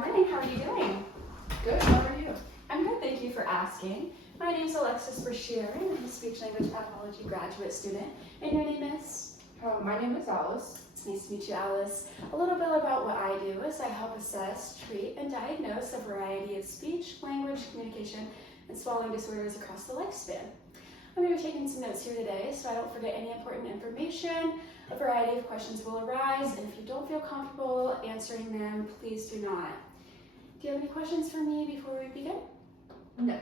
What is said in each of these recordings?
morning. How are you doing? Good, how are you? I'm good, thank you for asking. My name is Alexis Brashear. I'm a speech language pathology graduate student. And your name is? My name is Alice. It's nice to meet you, Alice. A little bit about what I do is I help assess, treat, and diagnose a variety of speech, language, communication, and swallowing disorders across the lifespan. I'm going to be taking some notes here today so I don't forget any important information. A variety of questions will arise, and if you don't feel comfortable answering them, please do not. Do you have any questions for me before we begin? No. Okay.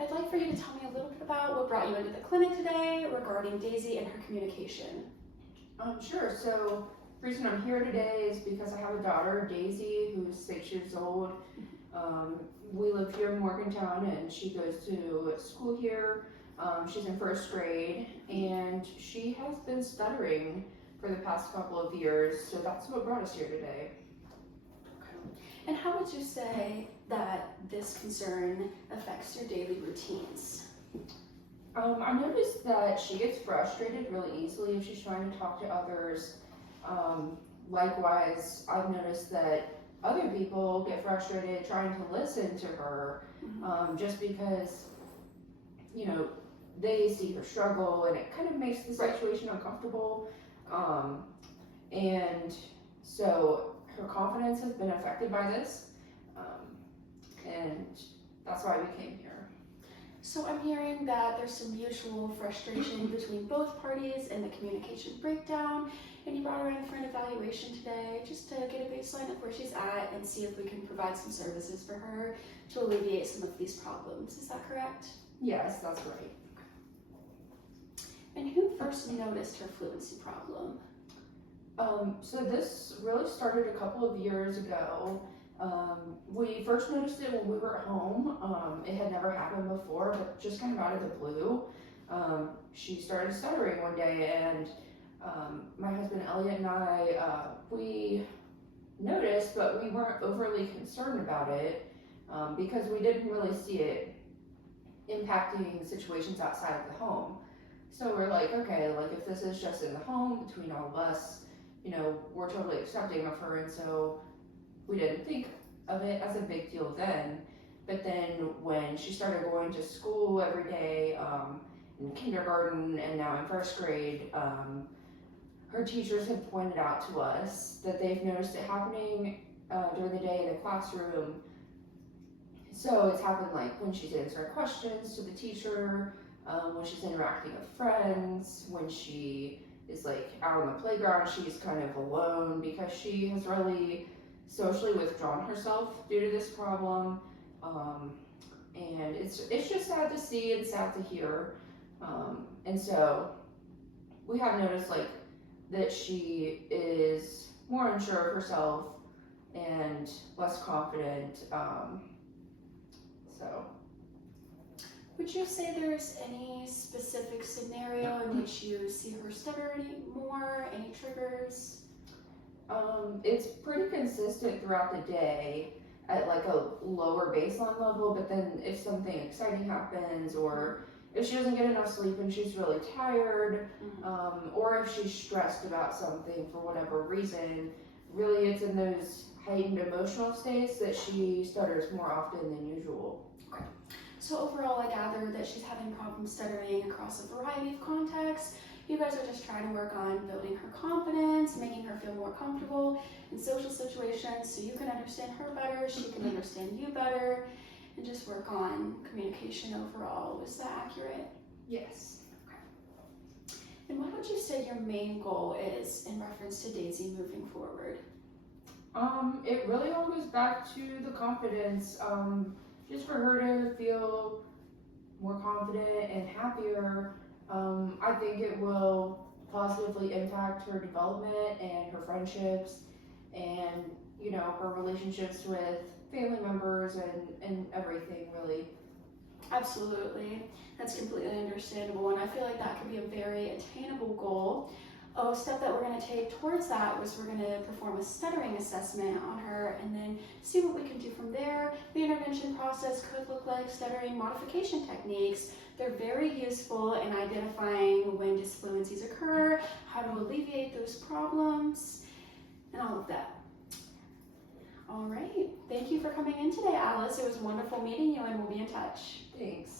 I'd like for you to tell me a little bit about what brought you into the clinic today regarding Daisy and her communication. Sure. So the reason I'm here today is because I have a daughter, Daisy, who's 6 years old. We live here in Morgantown, and she goes to school here. She's in first grade, and she has been stuttering for the past couple of years, so that's what brought us here today. And how would you say that this concern affects your daily routines? I noticed that she gets frustrated really easily if she's trying to talk to others. Likewise, I've noticed that other people get frustrated trying to listen to her, just because, you know, they see her struggle and it kind of makes the situation uncomfortable. And so her confidence has been affected by this, and that's why we came here. So I'm hearing that there's some mutual frustration between both parties and the communication breakdown, and you brought her in for an evaluation today just to get a baseline of where she's at and see if we can provide some services for her to alleviate some of these problems. Is that correct? Yes, that's right. And who first noticed her fluency problem? So this really started a couple of years ago. We first noticed it when we were at home. It had never happened before, but just kind of out of the blue. She started stuttering one day, and my husband Elliot and I, we noticed, but we weren't overly concerned about it because we didn't really see it impacting situations outside of the home. So we're like, okay, like if this is just in the home between all of us, you know, we're totally accepting of her, and so we didn't think of it as a big deal then. But then when she started going to school every day, in kindergarten and now in first grade, her teachers have pointed out to us that they've noticed it happening during the day in the classroom. So it's happened like when she's answering questions to the teacher, when she's interacting with friends, when she is like out on the playground, she's kind of alone because she has really socially withdrawn herself due to this problem. And it's just sad to see and sad to hear. And so we have noticed like that she is more unsure of herself and less confident. So. Would you say there's any specific scenario in which you see her stutter any more, any triggers? It's pretty consistent throughout the day at like a lower baseline level, but then if something exciting happens, or if she doesn't get enough sleep and she's really tired, or if she's stressed about something for whatever reason, really it's in those heightened emotional states that she stutters more often than usual. Okay. So overall, I gather that she's having problems stuttering across a variety of contexts. You guys are just trying to work on building her confidence, making her feel more comfortable in social situations so you can understand her better, she can understand you better, and just work on communication overall. Is that accurate? Yes. Okay. And what would you say your main goal is in reference to Daisy moving forward? It really all goes back to the confidence. Just for her to feel more confident and happier. I think it will positively impact her development and her friendships and, you know, her relationships with family members and everything, really. Absolutely. That's completely understandable, and I feel like that could be a very attainable goal. A step that we're going to take towards that was we're going to perform a stuttering assessment on her and then see what we can do from there. The intervention process could look like stuttering modification techniques. They're very useful in identifying when dysfluencies occur, how to alleviate those problems, and all of that. All Thank you for coming in today, Alice. It was wonderful meeting you, and we'll be in touch. Thanks.